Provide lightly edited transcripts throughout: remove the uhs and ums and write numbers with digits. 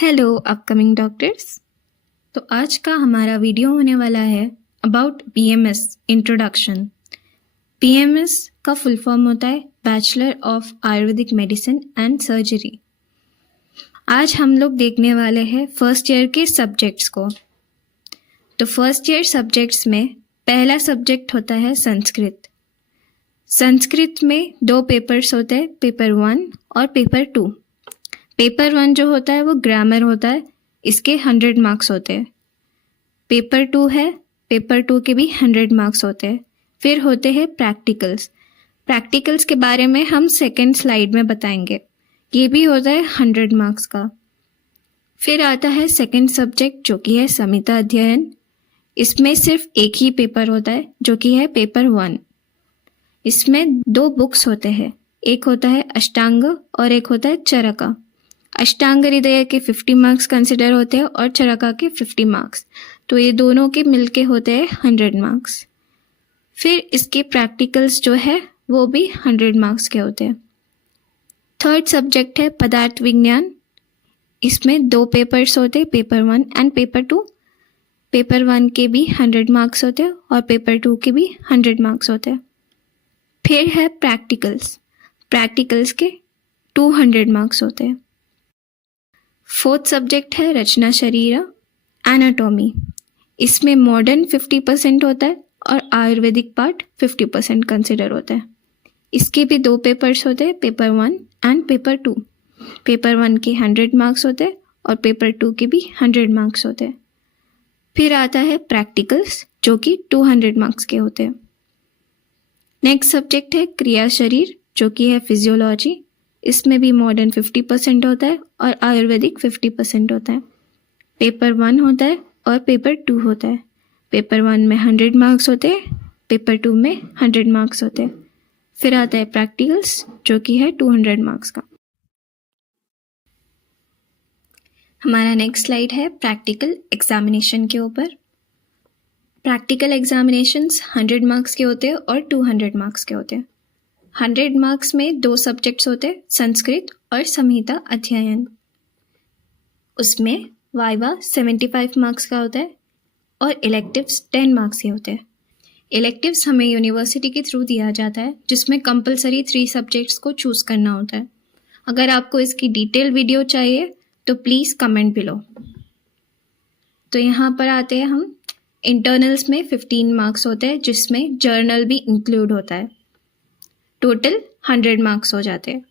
Hello upcoming doctors. तो आज का हमारा वीडियो होने वाला है अबाउट बीएमएस इंट्रोडक्शन। बीएमएस का फुल फॉर्म होता है bachelor of Ayurvedic medicine and surgery. आज हम लोग देखने वाले हैं फर्स्ट ईयर के सब्जेक्ट्स को। तो फर्स्ट ईयर सब्जेक्ट्स में पहला सब्जेक्ट होता है संस्कृत। संस्कृत में 2 पेपर्स होते हैं, पेपर 1 और पेपर 2। पेपर 1 जो होता है वो ग्रामर होता है, इसके 100 मार्क्स होते हैं। पेपर 2 है, पेपर 2 के भी 100 मार्क्स होते हैं। फिर होते हैं प्रैक्टिकल्स। प्रैक्टिकल्स के बारे में हम सेकेंड स्लाइड में बताएंगे, ये भी होता है 100 मार्क्स का। फिर आता है सेकेंड सब्जेक्ट जो कि है संहिता अध्ययन। इसमें सिर्फ एक ही पेपर होता है जो कि है पेपर 1। इसमें 2 बुक्स होते हैं, एक होता है अष्टांग और एक होता है चरका। अष्टांग हृदय के 50 मार्क्स कंसिडर होते हैं और चरका के 50 मार्क्स, तो ये दोनों के मिलके होते हैं 100 मार्क्स। फिर इसके प्रैक्टिकल्स जो है वो भी 100 मार्क्स के होते हैं। थर्ड सब्जेक्ट है पदार्थ विज्ञान। इसमें 2 पेपर्स होते हैं, पेपर 1 एंड पेपर 2। पेपर 1 के भी 100 मार्क्स होते हैं और पेपर 2 के भी 100 मार्क्स होते हैं। फिर है प्रैक्टिकल्स। प्रैक्टिकल्स के 200 मार्क्स होते हैं। फोर्थ सब्जेक्ट है रचना शरीर एनाटॉमी। इसमें मॉडर्न 50% होता है और आयुर्वेदिक पार्ट 50% कंसिडर होता है। इसके भी 2 पेपर्स होते हैं, पेपर 1 एंड पेपर 2। पेपर 1 के 100 मार्क्स होते हैं और पेपर 2 के भी 100 मार्क्स होते हैं। फिर आता है प्रैक्टिकल्स जो कि 200 मार्क्स के होते हैं। नेक्स्ट सब्जेक्ट है क्रिया शरीर जो कि है फिजियोलॉजी। इसमें भी मॉडर्न 50% होता है और आयुर्वेदिक 50% होता है। पेपर 1 होता है और पेपर 2 होता है। पेपर 1 में 100 मार्क्स होते हैं, पेपर 2 में 100 मार्क्स होते हैं। फिर आता है प्रैक्टिकल्स जो कि है 200 मार्क्स का। हमारा नेक्स्ट स्लाइड है प्रैक्टिकल एग्जामिनेशन के ऊपर। प्रैक्टिकल एग्जामिनेशंस 100 मार्क्स के होते हैं और 200 मार्क्स के होते हैं। 100 मार्क्स में 2 सब्जेक्ट्स होते हैं, संस्कृत और संहिता अध्ययन। उसमें वाइवा 75 मार्क्स का होता है और इलेक्टिव्स 10 मार्क्स के होते हैं। इलेक्टिव्स हमें यूनिवर्सिटी के थ्रू दिया जाता है, जिसमें कंपलसरी 3 सब्जेक्ट्स को चूज़ करना होता है। अगर आपको इसकी डिटेल वीडियो चाहिए तो प्लीज़ कमेंट बिलो। तो यहाँ पर आते हैं हम। इंटरनल्स में 15 मार्क्स होते हैं, जिसमें जर्नल भी इंक्लूड होता है। टोटल 100 मार्क्स हो जाते हैं।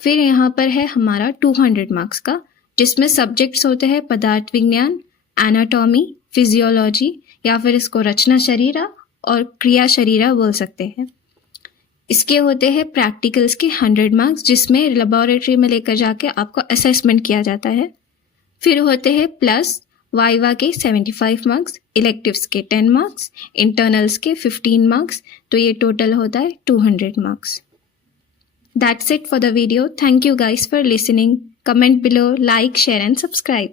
फिर यहाँ पर है हमारा 200 मार्क्स का, जिसमें सब्जेक्ट्स होते हैं पदार्थ विज्ञान, एनाटॉमी, फिजियोलॉजी या फिर इसको रचना शरीरा और क्रिया शरीरा बोल सकते हैं। इसके होते हैं प्रैक्टिकल्स के 100 मार्क्स, जिसमें लेबोरेटरी में लेकर जाके आपको असेसमेंट किया जाता है। फिर होते हैं प्लस वाइवा के 75 मार्क्स, इलेक्टिव्स के 10 मार्क्स, इंटरनल्स के 15 मार्क्स, तो ये टोटल होता है 200 marks. That's it for the video. Thank you guys for listening. Comment below, like, share and subscribe.